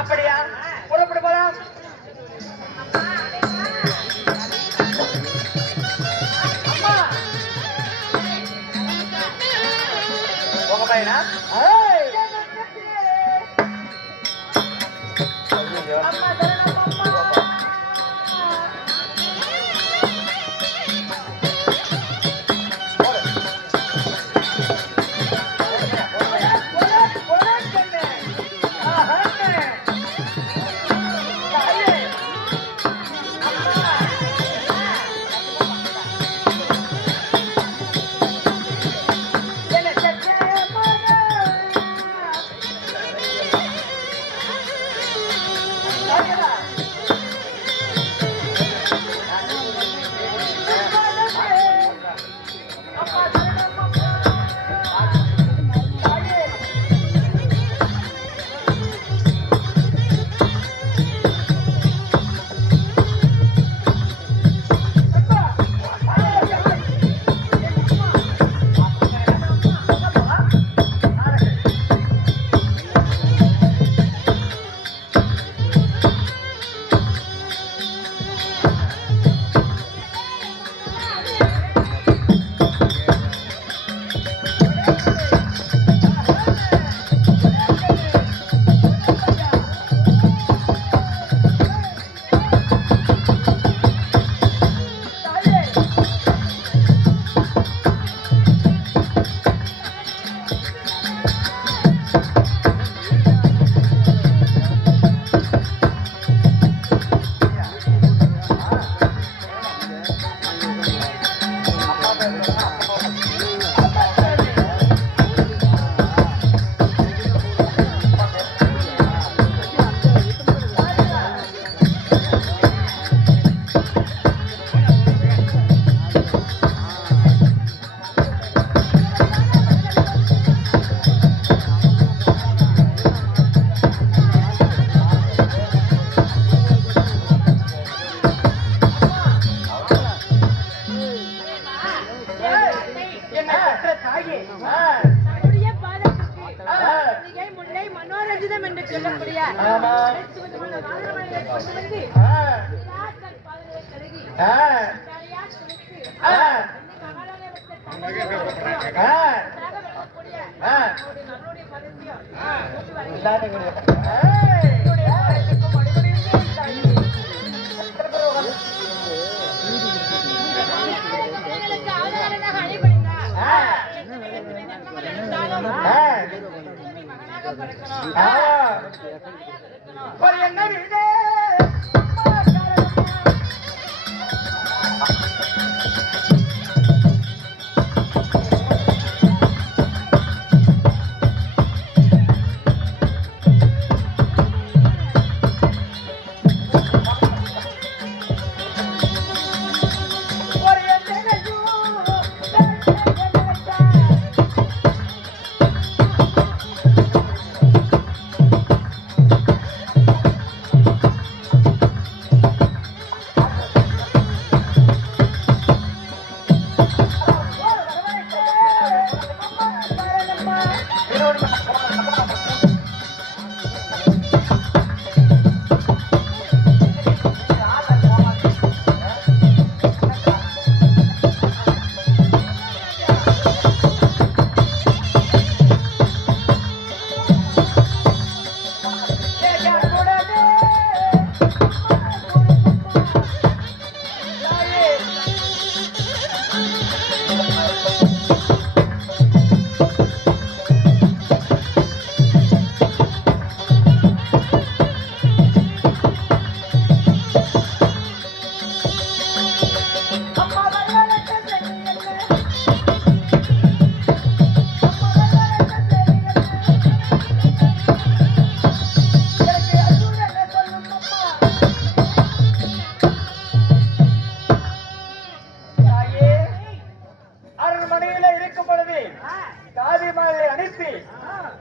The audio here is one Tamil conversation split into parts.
அப்படியா? புறப்பட்டு போலாம். போக பையனா?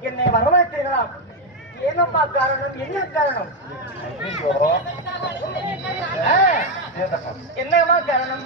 என்னை வரவழைத்தீர்களாம். ஏனம்மா காரணம்? என்ன காரணம்? என்னம்மா காரணம்?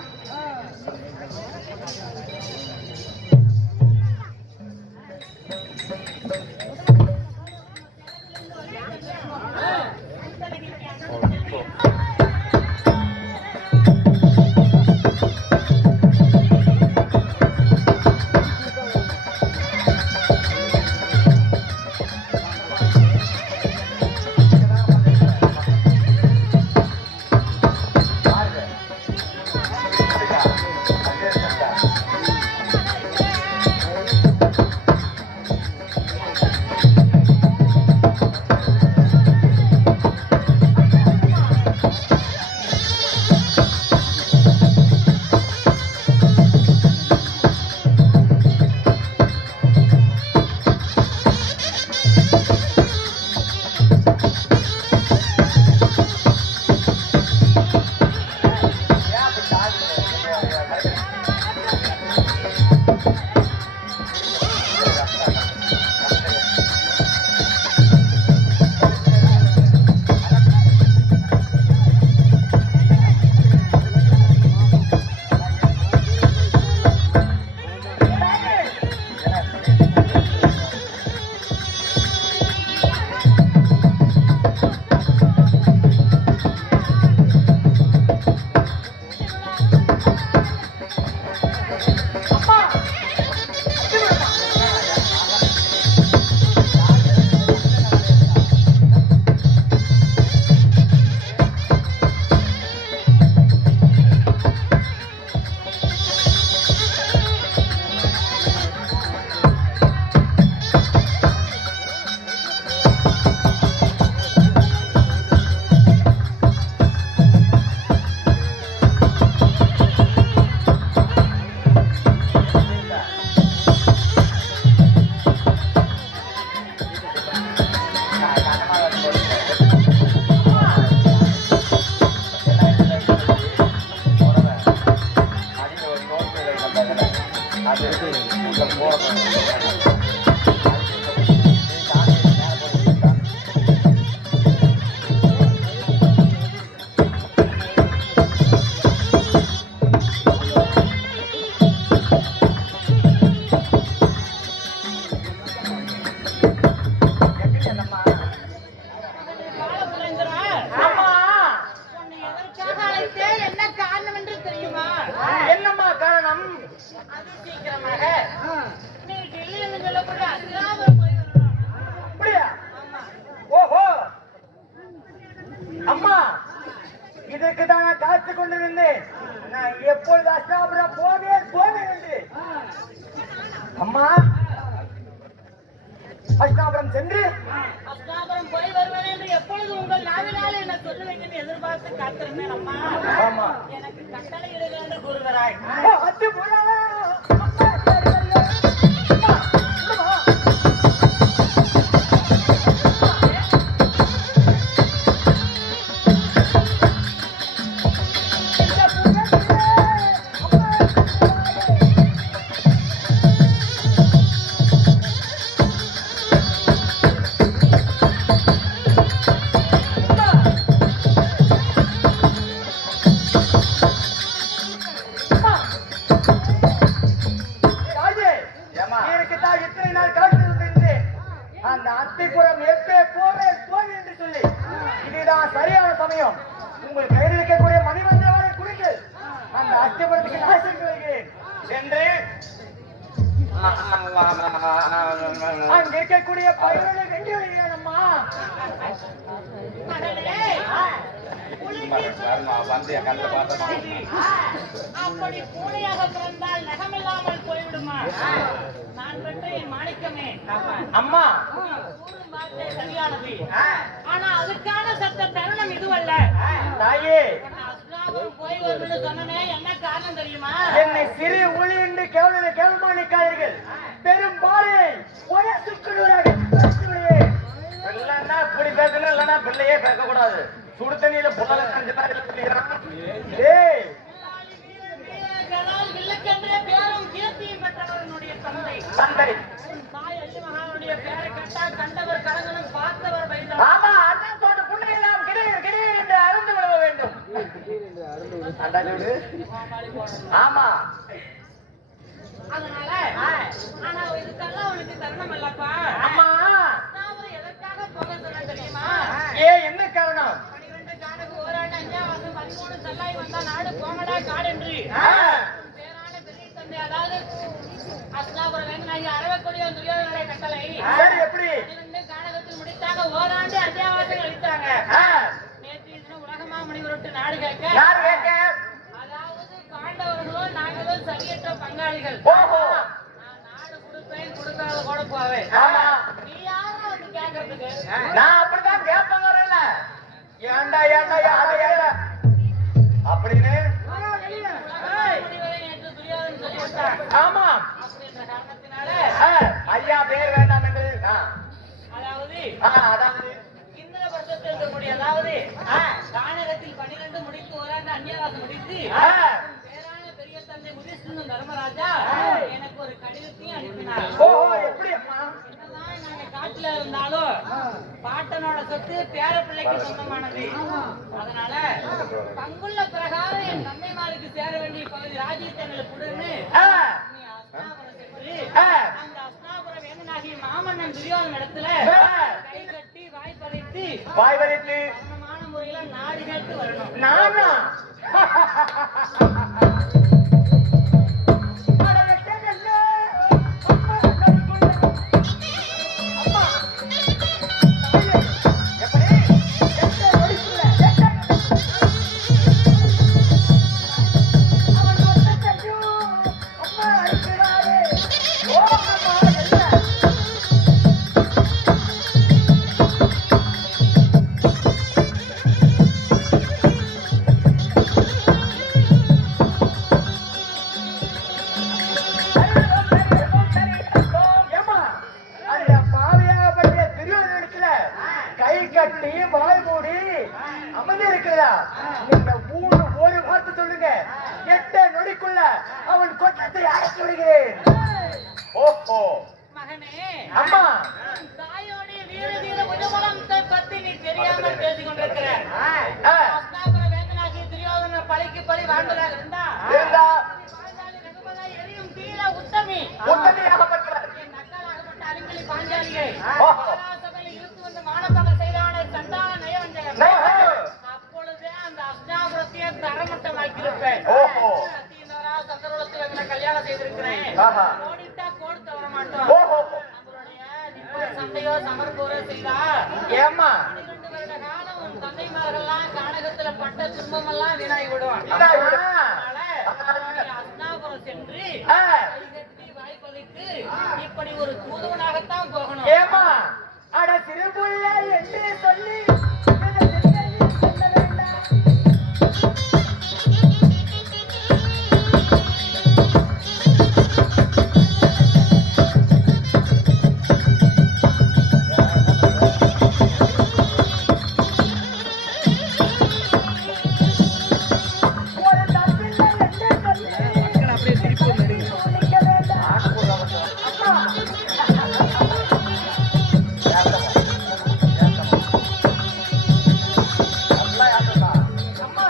அஷ்டாபுரம் சென்று அஸ்தாபுரம் போய் வருவேன் என்று எப்பொழுது உங்கள் நாவினாலே என்ன சொல்லுவீங்க என்று எதிர்பார்த்து காத்திருந்தேன் அம்மா. ஆமா. எனக்கு கட்டளை இடுக என்று கூறுகிறாய். அத்து போடா. அந்த அத்திப்புறம் எப்பே போவேன் போவேன் என்று சொல்லி இதுதான் சரியான சமயம். உங்கள் கையில் இருக்கக்கூடிய மணிமந்திரவாளை குறித்து அந்த அத்திபுரத்துக்கு நான் சென்று வருகிறேன் என்று அங்க இருக்கக்கூடிய பயிர்களை வெட்டி வருகிறேன் அம்மா. அப்படி பூனையாக பிறந்தால் நகமில்லாமல் போய்விடுமா? நான் பெற்ற என் மாணிக்கமே அம்மா கூறும் வார்த்தை சரியானது. ஆனா அதுக்கான சட்ட தருணம் இதுவல்ல. தாயே அஸ்தாபுரம் போய் வரும்னு சொன்னனே, என்ன காரணம் தெரியுமா? என்னை சிறு ஒளி என்று கேவலமா நிற்காதீர்கள். பெரும் பாறை ஒரே சுக்குநூறாக இல்லன்னா இப்படி பேசணும், இல்லன்னா பிள்ளையே பேச கூடாது. சுடு தண்ணியில புகழ வில்லக்கென்றே பேரும் கீர்த்தியும் பெற்றவர்களுடைய தந்தை தந்தை தாய் அள்ளி மகானுடைய பேரை கண்டா கண்டவர் கலங்கனும் பார்த்தவர் வைத்தார். ஆமா, அண்ணன் சொன்ன புள்ளையெல்லாம் கிடையாது கிடையாது என்று அறிந்து கொள்ள வேண்டும். ஆமா, அதனால ஆனா இதுக்கெல்லாம் உனக்கு தருணம் இல்லப்பா. ஆமா. அஸ்தாபுரம் எதற்காக போக சொன்ன தெரியுமா? என்ன காரணம்? 12 காடுக்கு ஓராண்டு 5ஆம் மாசம் 13 செல்லாய் வந்தா நாடு போங்கடா காடு என்று பேரான பெரிய தந்தை, அதாவது அஸ்தாபுரம் வேங்கனாகி அரவக்கொடியோன் துரியோதனனுடைய கட்டளை. சரி, எப்படி 12 கானகத்தில் முடித்தாங்க. ஓராண்டு அத்தியாவாசம் அளித்தாங்க. நேற்று தினம் உலகமா முனிவருட்டு நாடு கேட்க, யார் கேட்க? அதாவது பாண்டவர்களோ நாங்களோ சரியற்ற பங்காளிகள். ஓஹோ, நான் நாடு கொடுப்பேன், கொடுக்காத கூட போவேன். ஆமா. நீ யாரும் வந்து கேட்கறதுக்கு? நான் அப்படித்தான் கேட்பாங்க. ஏண்டா ஏண்டா யாரு ஏண்டா அப்படின்னு முனிவரை நேற்று துரியோதனன் சொல்லிவிட்டான். ஆமா. அப்படின்ற காரணத்தினால ஐயா பேர் வேண்டாம் என்று அதாவது அதாவது இந்திரபுரத்தில் இருக்கக்கூடிய, அதாவது கானகத்தில் 12 முடித்து ஓராண்டு அந்நியவாசம் முடித்து பேரான பெரிய தந்தை முதிஷ்டன் தர்மராஜா எனக்கு ஒரு கடிதத்தையும் அனுப்பினார். ஓஹோ, எப்படி அம்மா? என்னதான் நாங்க காட்டுல இருந்தாலும் பாட்டனோட சொத்து பேர பிள்ளைக்கு சொந்தமானது. அதனால பங்குள்ள பிரகாரம் என் தந்தைமாருக்கு சேர வேண்டிய பகுதி ராஜ்யத்தை எங்களுக்கு கொடுன்னு நீ அஸ்தாபுரம் சென்று அந்த அஸ்தாபுரம் வேந்தனாகிய மாமன்னன் துரியோதனன் இடத்துல கை கட்டி வாய் பறித்து பரணமான முறையில நாடு கேட்டு வரணும். நானா? மகனே, அம்மா, தாயோடைய வீர வீர புஜபலத்தை பத்தி நீ தெரியாமல் பேசிக் கொண்டிருக்கிற. அஸ்தாபுர வேந்தனாகிய துரியோதனன் பழிக்கு பழி வாழ்ந்ததாக இருந்தா பாஞ்சாலி ரகுபதாய் எரியும் தீர உத்தமி என் நக்கலாகப்பட்ட அருங்கிலி பாஞ்சாலியை சபையில் இழுத்து வந்து மானபங்க செய்தான சண்டான நயவஞ்சகன். அப்பொழுதே அந்த அஸ்தாபுரத்தையே தரமட்டமாக்கியிருப்பேன். சந்தர்ப்பத்தில் என்ன கல்யாணம் செய்திருக்கிறேன். ஓடிட்டா கோடு தவற மாட்டோம். நம்மளுடைய நிப்ப சண்டையோ சமர்போரோ செய்தா 12 வருட காலம் உன் தந்தைமார்கள்லாம் கானகத்துல பட்ட துன்பம் எல்லாம் வீணாகி விடுவான். அஸ்தாபுரம் சென்று கைகட்டி வாய்ப்பதைத்து இப்படி ஒரு தூதுவனாகத்தான் போகணும். சிறுபுள்ள என்று சொல்லி இந்த சிந்தையில் சொல்ல வேண்டாம். ஒரு தப்பில்லை என்று சொல்லி சொல்லிக்க வேண்டாம். அம்மா, அம்மா,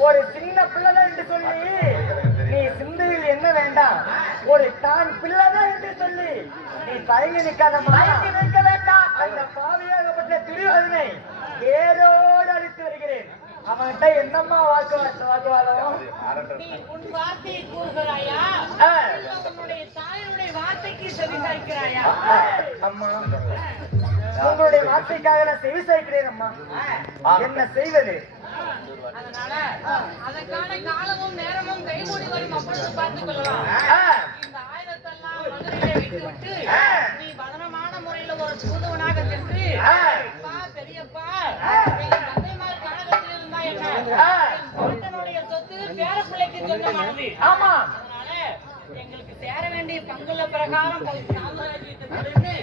ஒரு சின்ன பிள்ளைதான் என்று சொல்லி நீ சிந்தையில் என்ன வேண்டாம். ஒரு தான் பிள்ளைதான் என்று சொல்லி நீ தயங்கி நிற்காதம்மா. தயங்கி நிற்க வேண்டாம். அந்த பாவியாகப்பட்ட துரியோதனை ஏதோடு அடித்து வருகிறேன். அவன்கிட்ட என்னம்மா வாக்குவாதம்? நீ உன் வார்த்தையை கூறுகிறாயா? ஆ. இல்ல உன்னுடைய தாயினுடைய வார்த்தைக்கு செவி சாய்க்கிறாயா? அம்மா, உங்களுடைய வார்த்தைக்காக நான் செவி சாய்க்கிறேன் அம்மா. என்ன செய்வது? அதனால அதற்கான காலமும் நேரமும் கைகூடி வரும் அப்பொழுது பார்த்துக் கொள்ளலாம். இந்த ஆயுதத்தெல்லாம் மதுரையிலே வைத்துவிட்டு நீ பதனமான முறையில ஒரு தூதுவனாக சென்று அப்பா, பெரியப்பா, எங்க தந்தைமார் கழகத்தில் இருந்தா என்ன? என் பாட்டனுடைய சொத்து பேரப்பிள்ளைக்கு சொந்தமானது. ஆமா. அதனால எங்களுக்கு சேர வேண்டிய பங்குள்ள பிரகாரம் சாம்ராஜ்யத்தை கொடுத்து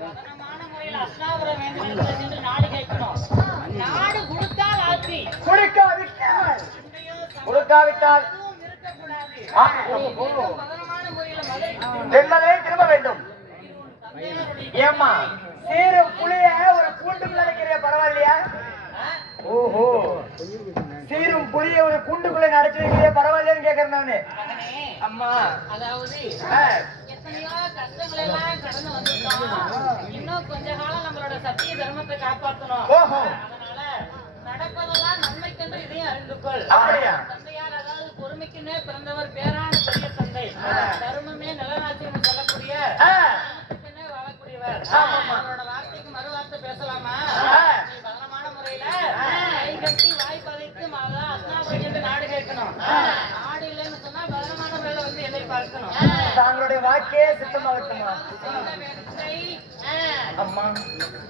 பதனமான முறையில் அஸ்தாபுர வேண்டிய சென்று நாடு கேட்கணும். நாடு கொடுத்தால் ஆட்சி, கொடுக்காவிட்டால் எதுவும் இருக்கக்கூடாது. ஆ. பதனமான முறையில மதுரை தென்னலே திரும்ப வேண்டும். ஏம்மா, சீரும் புளிய ஒரு கூண்டுக்குள்ள அடைக்கிறிய பரவாயில்லையா? ஓஹோ, சீரும் புளிய ஒரு கூண்டுக்குள்ள அடைச்சு வைக்கிறிய பரவாயில்லையான்னு கேக்குறேன் நானு. மகனே, அம்மா, அதாவது ஆ, எத்தனையோ கஷ்டங்களை எல்லாம் கடந்து வந்திருக்கோம். இன்னும் கொஞ்ச காலம் நம்மளோட சத்திய தர்மத்தை காப்பாற்றணும். ஓஹோ, அதனால நடப்பதெல்லாம் நன்மைக்கென்று இதையும் அறிந்து கொள். அப்படியா? தந்தையார் அதாவது பொறுமைக்குன்னே பிறந்தவர், பேரான பெரிய தந்தை, தர்மமே நிலநாட்டியம் சொல்லக்கூடிய ஆ, தர்மத்துக்குன்னே வாழக்கூடியவர். ஆமாம்மா. அவரோட வார்த்தைக்கு மறு வார்த்தை பேசலாமா? ஆ. நீ பதனமான முறையில கை கட்டி வாய் பதைத்து அஸ்னாபுரம் என்று நாடு கேட்கணும். நாடு இல்லைன்னு சொன்னா பதனமான முறையில வந்து என்னை பார்க்கணும். தாங்களுடைய வாக்கே சித்தமாகட்டுமா? அம்மா,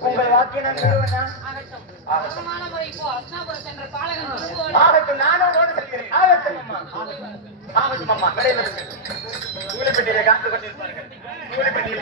உங்கள் வாக்கை நான் நிறுவனா? ஆகட்டும். பதனமான முறை இப்போ அஸ்னாபுரம் சென்ற பாலகன் திரும்புவோடு ஆகட்டும், நானும் ஓட செல்கிறேன். ஆகட்டும் அம்மா, ஆகட்டும் அம்மா. கடையில் கூலிப்பெட்டியில காசு கொட்டிருப்பார்கள். கூலிப்பெட்டியில்